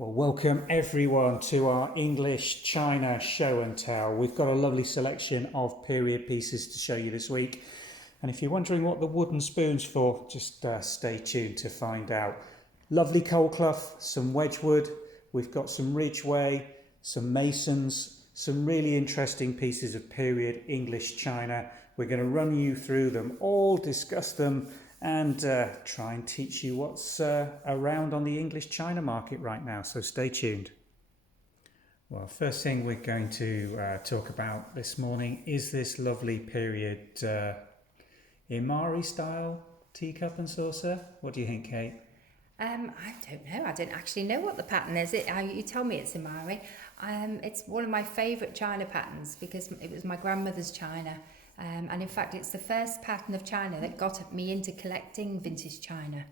Well, welcome everyone to our English China show and tell. We've got a lovely selection of period pieces to show you this week. And if you're wondering what the wooden spoon's for, just stay tuned to find out. Lovely Colclough, some Wedgwood, we've got some Ridgeway, some Masons, some really interesting pieces of period English China. We're going to run you through them all, discuss them, and try and teach you what's around on the English China market right now, so stay tuned. Well, first thing we're going to talk about this morning is this lovely period Imari style teacup and saucer. What do you think, Kate? I don't know. I don't actually know what the pattern is. You tell me it's Imari. It's one of my favourite china patterns because it was my grandmother's china. And in fact, it's the first pattern of china that got me into collecting vintage china.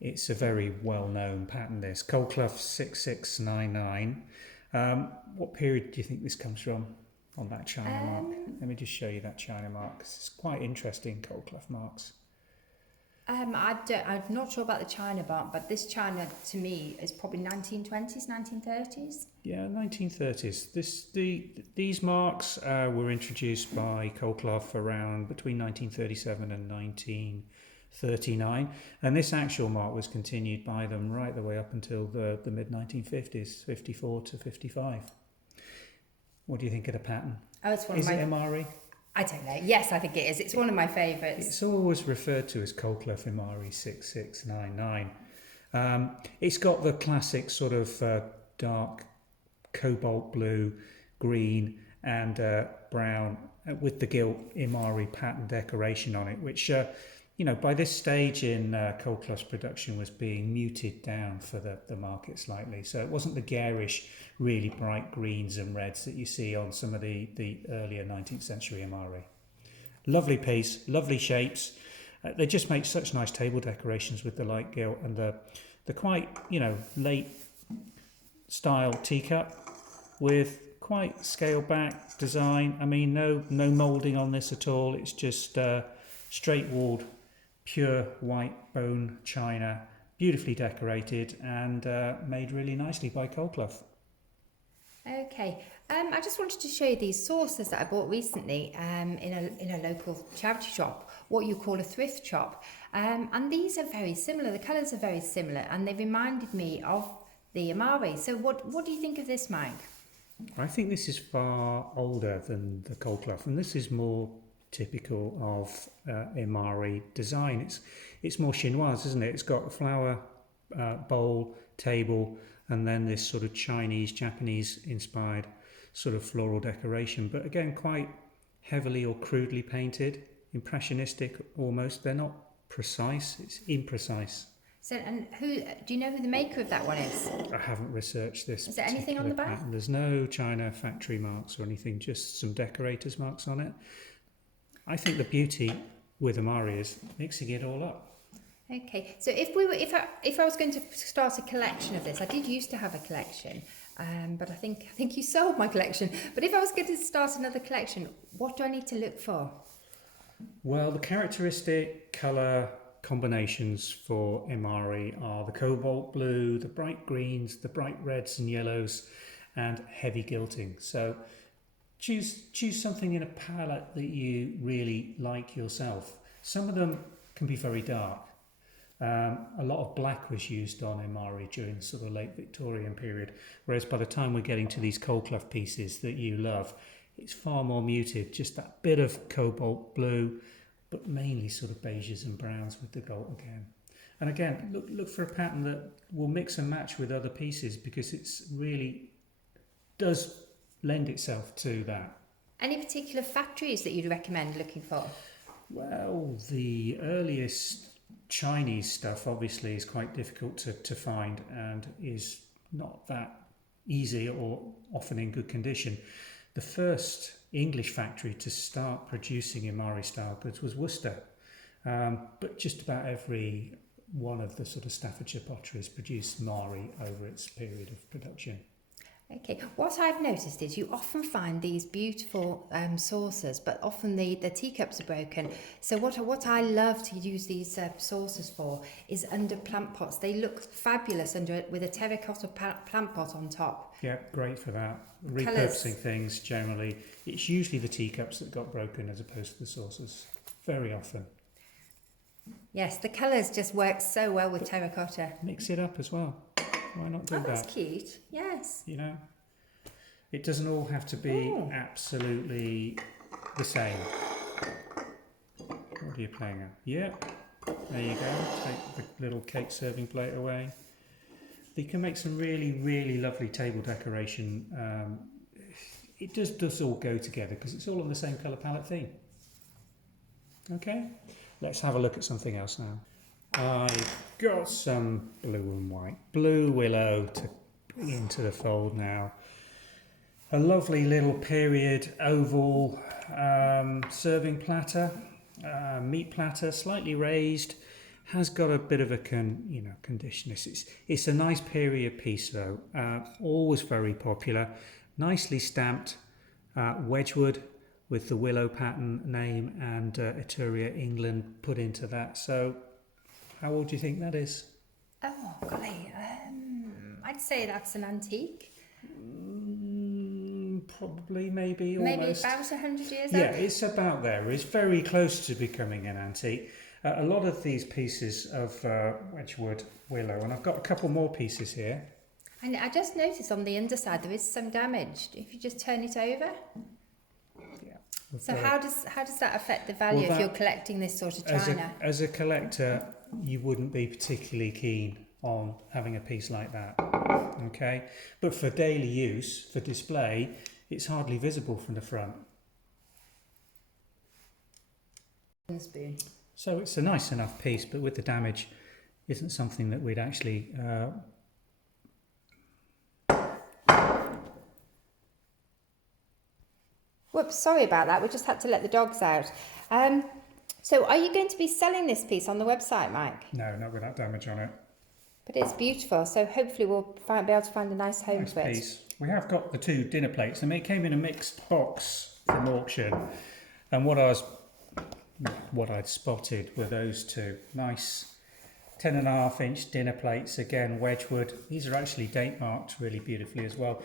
It's a very well-known pattern, this. Colclough 6699. What period do you think this comes from on that china mark? Let me just show you that china mark. It's quite interesting, Colclough marks. I'm not sure about the china mark, but this china to me is probably 1920s, 1930s. Yeah, 1930s. These marks were introduced by Colclough around between 1937 and 1939, and this actual mark was continued by them right the way up until the mid-1950s, 54 to 55. What do you think of the pattern? Oh, it's one is of my... it Imari? I don't know. Yes, I think it is. It's one of my favourites. It's always referred to as Colclough Imari 6699. It's got the classic sort of dark cobalt blue, green and brown with the gilt Imari pattern decoration on it, which, by this stage in Colclough's production was being muted down for the market slightly. So it wasn't the garish, really bright greens and reds that you see on some of the earlier 19th century Imari. Lovely piece, lovely shapes. They just make such nice table decorations with the light gilt and the quite, late style teacup with quite scaled back design. I mean, no moulding on this at all. It's just straight walled, pure white bone china, beautifully decorated and made really nicely by Colclough. Okay, I just wanted to show you these saucers that I bought recently in a local charity shop, what you call a thrift shop, and these are very similar. The colours are very similar, and they reminded me of the Imari. So, what do you think of this, Mike? I think this is far older than the Colclough, and this is more typical of Imari design. It's more chinoise, isn't it? It's got a flower bowl, table, and then this sort of Chinese, Japanese inspired sort of floral decoration, but again quite heavily or crudely painted, impressionistic almost. They're not precise, it's imprecise. So, and do you know who the maker of that one is? I haven't researched this. Is there anything on the back? Pattern. There's no China factory marks or anything, just some decorators marks on it. I think the beauty with Imari is mixing it all up. Okay, so if I was going to start a collection of this, I did used to have a collection, but I think you sold my collection. But if I was going to start another collection, what do I need to look for? Well, the characteristic colour combinations for Imari are the cobalt blue, the bright greens, the bright reds and yellows, and heavy gilting. So choose something in a palette that you really like yourself. Some of them can be very dark. A lot of black was used on Imari during the sort of late Victorian period, whereas by the time we're getting to these Colclough pieces that you love, it's far more muted, just that bit of cobalt blue, but mainly sort of beiges and browns with the gold again. And again, look for a pattern that will mix and match with other pieces because it's really does lend itself to that. Any particular factories that you'd recommend looking for? Well, the earliest Chinese stuff obviously is quite difficult to find and is not that easy or often in good condition. The first English factory to start producing Imari style goods was Worcester, but just about every one of the sort of Staffordshire potteries produced Imari over its period of production. Okay, what I've noticed is you often find these beautiful saucers, but often the teacups are broken. So what I love to use these saucers for is under plant pots. They look fabulous under it with a terracotta plant pot on top. Yeah, great for that. Colours. Repurposing things generally. It's usually the teacups that got broken as opposed to the saucers. Very often. Yes, the colours just work so well with terracotta. Mix it up as well. Why not do that? That's cute. Yes. You know, it doesn't all have to be absolutely the same. What are you playing at? Yeah, there you go. Take the little cake serving plate away. You can make some really, really lovely table decoration. It does all go together because it's all on the same colour palette theme. Okay, let's have a look at something else now. I've got some blue and white. Blue willow to bring into the fold now. A lovely little period oval serving platter, meat platter, slightly raised. Has got a bit of a condition. It's a nice period piece though. Always very popular. Nicely stamped Wedgwood with the willow pattern name and Etruria England put into that. So how old do you think that is? Oh, golly. I'd say that's an antique. Probably, maybe, Maybe almost. about 100 years old? Yeah, it's about there. It's very close to becoming an antique. A lot of these pieces of Wedgwood Willow, and I've got a couple more pieces here. And I just noticed on the underside there is some damage. If you just turn it over. Yeah. So how does that affect the value if you're collecting this sort of china? As a collector, you wouldn't be particularly keen on having a piece like that, okay? But for daily use, for display, it's hardly visible from the front. Spoon. So it's a nice enough piece, but with the damage, isn't something that we'd actually... Whoops, sorry about that. We just had to let the dogs out. So are you going to be selling this piece on the website, Mike? No, not with that damage on it. But it's beautiful, so hopefully we'll be able to find a nice home for it. Piece. We have got the two dinner plates, and they came in a mixed box from auction. And what I'd spotted were those two nice 10.5-inch dinner plates, again Wedgwood. These are actually date marked really beautifully as well.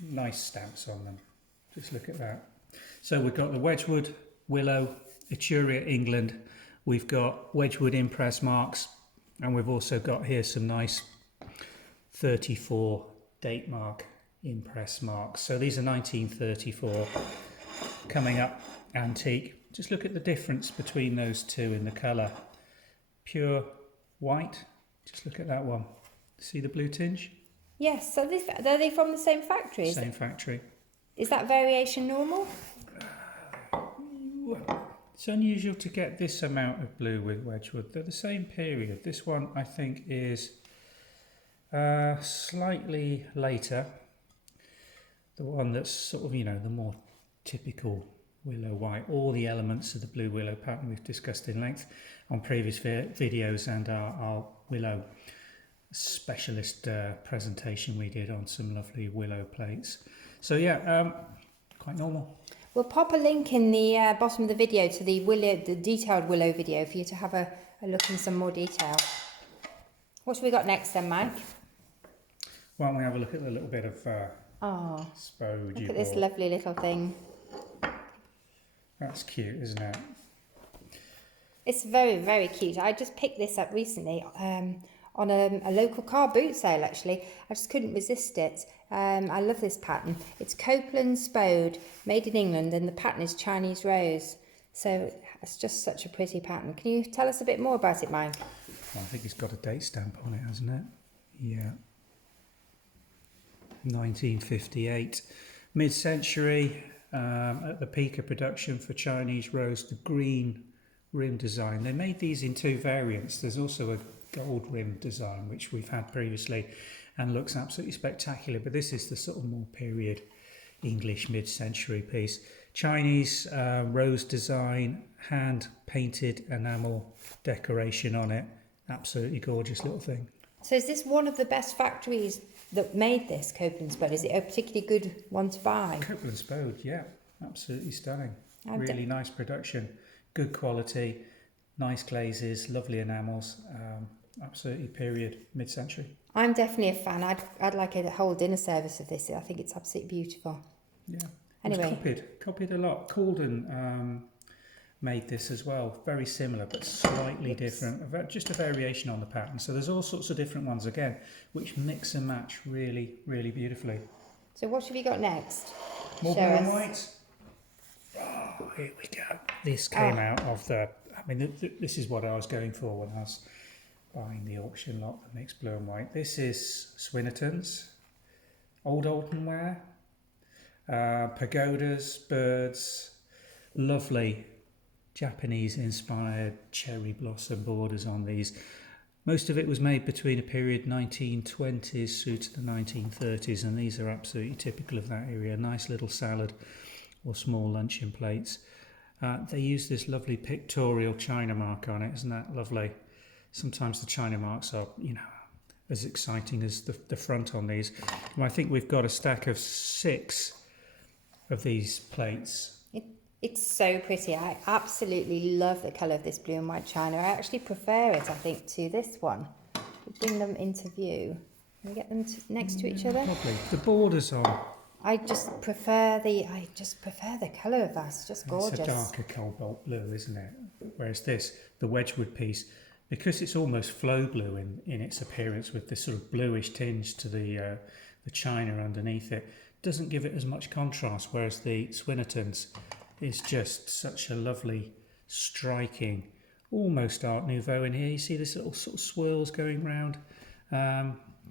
Nice stamps on them. Just look at that. So we've got the Wedgwood Willow, Etruria England. We've got Wedgwood impress marks, and we've also got here some nice 34 date mark impress marks. So these are 1934 coming up antique. Just look at the difference between those two in the colour. Pure white. Just look at that one. See the blue tinge? Yes, so are they from the same factory? Same factory. Is that variation normal? It's unusual to get this amount of blue with Wedgwood. They're the same period. This one, I think, is slightly later. The one that's sort of, the more typical willow white. All the elements of the blue willow pattern we've discussed in length on previous videos, and our willow specialist presentation we did on some lovely willow plates. So yeah, quite normal. We'll pop a link in the bottom of the video to the detailed willow video for you to have a look in some more detail. What have we got next then, Mike? Why don't we have a look at the little bit of Spode you look at this bought. lovely little thing. That's cute, isn't it? It's very, very cute. I just picked this up recently on a local car boot sale, actually. I just couldn't resist it. I love this pattern. It's Colclough Spode, made in England, and the pattern is Chinese rose. So it's just such a pretty pattern. Can you tell us a bit more about it, Mike? Well, I think it's got a date stamp on it, hasn't it? Yeah. 1958. Mid-century, at the peak of production for Chinese rose, the green rim design. They made these in two variants. There's also a gold rim design, which we've had previously, and looks absolutely spectacular, but this is the sort of more period English mid-century piece. Chinese rose design, hand painted enamel decoration on it. Absolutely gorgeous little thing. So is this one of the best factories that made this Copeland Spode? Is it a particularly good one to buy? Copeland Spode, yeah, absolutely stunning. I've Really nice production, good quality, nice glazes, lovely enamels. Absolutely period, mid-century. I'm definitely a fan. I'd like a whole dinner service of this. I think it's absolutely beautiful. Yeah. Anyway. It was copied a lot. Caldon made this as well, very similar but slightly different. Just a variation on the pattern. So there's all sorts of different ones again, which mix and match really, really beautifully. So what have you got next? More blue and white. Oh, here we go. This came out of the. I mean, this is what I was going for when I was buying the auction lot, the mixed blue and white. This is Swinnerton's, old Alton Ware, pagodas, birds, lovely Japanese-inspired cherry blossom borders on these. Most of it was made between a period 1920s through to the 1930s, and these are absolutely typical of that area. Nice little salad or small luncheon plates. They use this lovely pictorial china mark on it. Isn't that lovely? Sometimes the china marks are, as exciting as the front on these. And I think we've got a stack of 6 of these plates. It's so pretty. I absolutely love the colour of this blue and white china. I actually prefer it, I think, to this one. We'll bring them into view. Can we get them next to each other? Lovely. The borders are. I just prefer the colour of that. It's just gorgeous. It's a darker cobalt blue, isn't it? Whereas this, the Wedgwood piece, because it's almost flow blue in its appearance with this sort of bluish tinge to the china underneath it, doesn't give it as much contrast. Whereas the Swinnerton's is just such a lovely, striking, almost Art Nouveau in here. You see this little sort of swirls going round.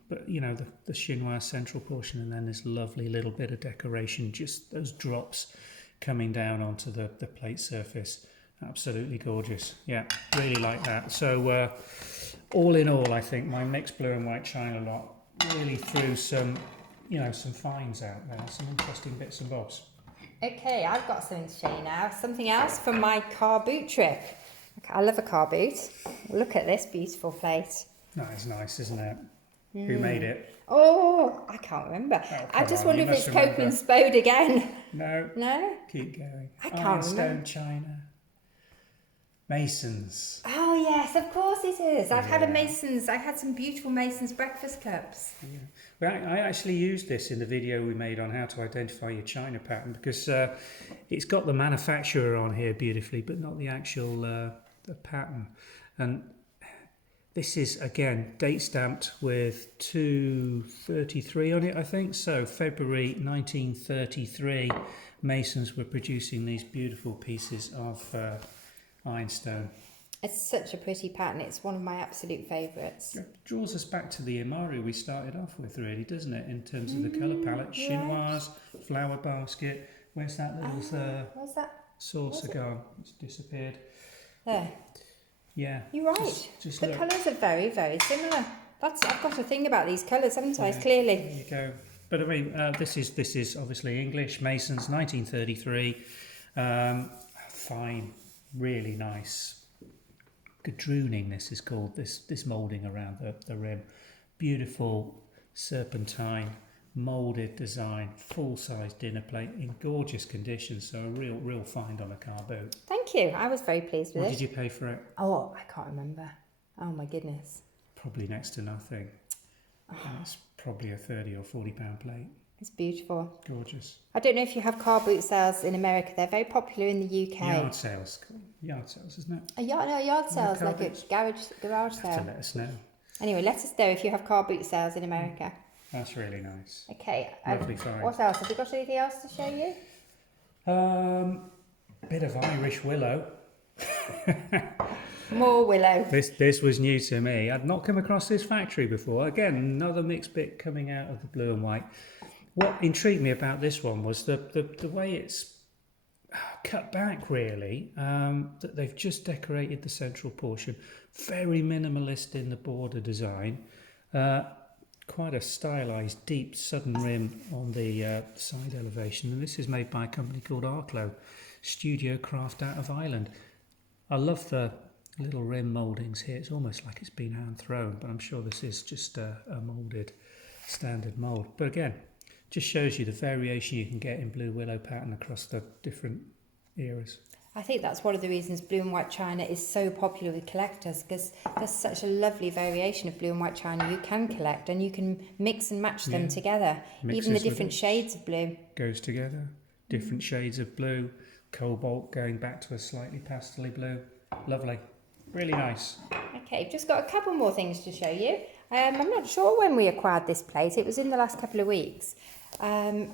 But the chinois central portion, and then this lovely little bit of decoration, just those drops coming down onto the plate surface. Absolutely gorgeous. Yeah, really like that. So all in all, I think my mixed blue and white china lot really threw some finds out there, some interesting bits and bobs. Okay, I've got something to show you now. Something else from my car boot trip. I love a car boot. Look at this beautiful plate. That's nice, isn't it? Who made it? Oh, I can't remember. I just wonder if it's Copeland Spode again. No. No? Keep going. I can't Ironstone remember. china. Masons. Oh yes, of course it is. I've had some beautiful Masons breakfast cups. Yeah. Well, I actually used this in the video we made on how to identify your china pattern, because it's got the manufacturer on here beautifully, but not the actual the pattern. And this is, again, date stamped with 233 on it, I think. So February 1933, Masons were producing these beautiful pieces of ironstone. It's such a pretty pattern. It's one of my absolute favourites. It draws us back to the Imari we started off with, really, doesn't it? In terms of the colour palette, chinoise, flower basket. Where's that little where's that? saucer gone? It's disappeared. There. Yeah. You're right. Just the look. colours are very, very similar. I've got a thing about these colours, haven't I? Clearly. There you go. But I mean, this is obviously English, Masons, 1933. Fine, really nice. Gadrooning, this is called, this moulding around the rim. Beautiful serpentine, moulded design, full-size dinner plate in gorgeous condition. So a real find on a car boot. Thank you. I was very pleased with it. What did you pay for it? Oh, I can't remember. Oh my goodness. Probably next to nothing. And it's probably a £30 or £40 plate. It's beautiful. Gorgeous. I don't know if you have car boot sales in America. They're very popular in the UK. Yard sales, isn't it? Yard sales, car like boots. a garage Have sale. to let us know. Anyway, let us know if you have car boot sales in America. That's really nice. Okay. Lovely find. What else? Have you got anything else to show you? Bit of Irish willow. More willow. This was new to me. I'd not come across this factory before. Again, another mixed bit coming out of the blue and white. What intrigued me about this one was the way it's cut back, really. That they've just decorated the central portion. Very minimalist in the border design. Quite a stylised, deep, sudden rim on the side elevation. And this is made by a company called Colclough, studio craft out of Ireland. I love the little rim mouldings here. It's almost like it's been hand thrown, but I'm sure this is just a moulded standard mould. But again, just shows you the variation you can get in blue willow pattern across the different eras. I think that's one of the reasons blue and white china is so popular with collectors, because there's such a lovely variation of blue and white china you can collect, and you can mix and match them together. Mixes even the different shades of blue. Goes together. Different shades of blue. Cobalt going back to a slightly pastel blue. Lovely. Really nice. Okay, just got a couple more things to show you. I'm not sure when we acquired this plate. It was in the last couple of weeks. I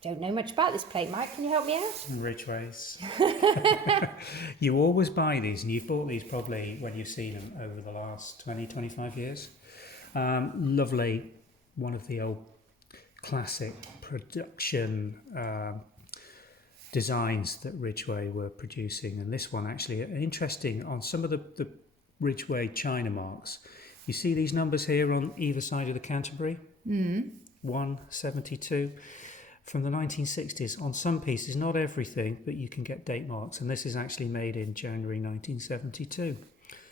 don't know much about this plate, Mike. Can you help me out? Ridgways. You always buy these, and you've bought these probably when you've seen them over the last 20, 25 years. Lovely. One of the old classic production designs that Ridgway were producing, and this one actually interesting on some of the Ridgway china marks. You see these numbers here on either side of the Canterbury? 172 from the 1960s. On some pieces, not everything, but you can get date marks, and this is actually made in January 1972.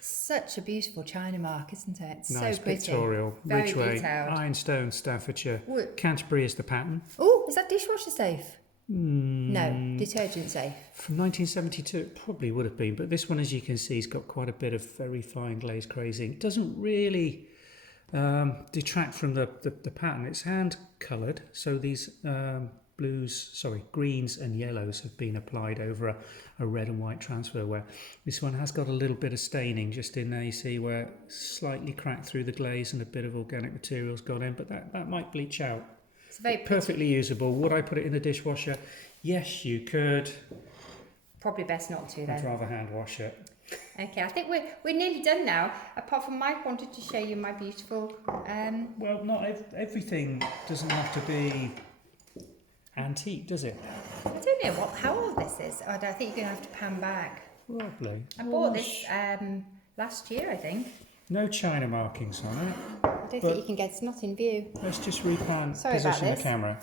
Such a beautiful china mark, isn't it? It's Nice so pretty. pictorial. Very Ridgway, detailed. Ironstone, Staffordshire. What? Canterbury is the pattern. Oh, is that dishwasher safe? No, detergent safe. From 1972, it probably would have been, but this one, as you can see, has got quite a bit of very fine glaze crazing. It doesn't really detract from the pattern. It's hand coloured, so these greens and yellows have been applied over a red and white transfer, where this one has got a little bit of staining just in there. You see where slightly cracked through the glaze and a bit of organic material's gone in, but that might bleach out. It's very pretty. Perfectly usable. Would I put it in the dishwasher? Yes, you could. Probably best not to I'd then. rather hand wash it. Okay, I think we're nearly done now. Apart from Mike wanted to show you my beautiful. Well, not everything doesn't have to be antique, does it? I don't know how old this is. I think you're gonna have to pan back. Lovely. I bought this last year, I think. No china markings on it. I don't think you can get. It's not in view. Let's just repan Sorry about position the this. camera.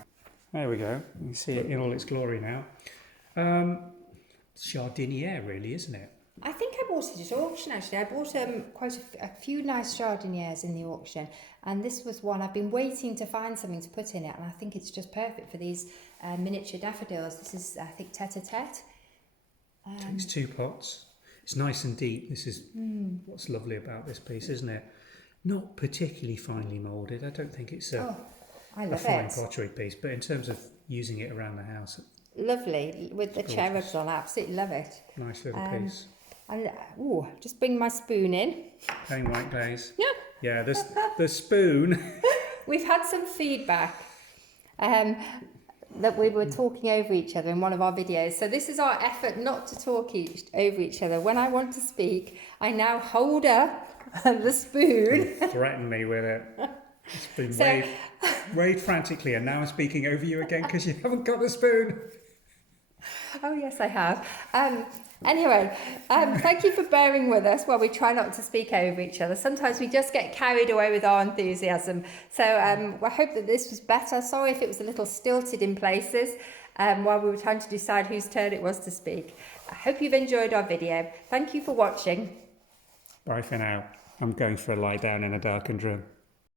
There we go. You can see it in all its glory now. Jardiniere, really, isn't it? I think I bought it at auction actually. I bought quite a few nice jardinières in the auction, and this was one. I've been waiting to find something to put in it, and I think it's just perfect for these miniature daffodils. This is, I think, tete-a-tete. Takes 2 pots. It's nice and deep. This is what's lovely about this piece, isn't it? Not particularly finely moulded. I don't think it's a fine pottery piece, but in terms of using it around the house, lovely with the cherubs on. I absolutely love it. nice little piece. And just bring my spoon in. Plain white glaze. Yeah. Yeah, the spoon. We've had some feedback that we were talking over each other in one of our videos. So this is our effort not to talk over each other. When I want to speak, I now hold up the spoon. Threaten me with it. It's been waved frantically, and now I'm speaking over you again because you haven't got the spoon. Oh yes, I have. Anyway, thank you for bearing with us while we try not to speak over each other. Sometimes we just get carried away with our enthusiasm. So I hope that this was better. Sorry if it was a little stilted in places while we were trying to decide whose turn it was to speak. I hope you've enjoyed our video. Thank you for watching. Bye for now. I'm going for a lie down in a darkened room.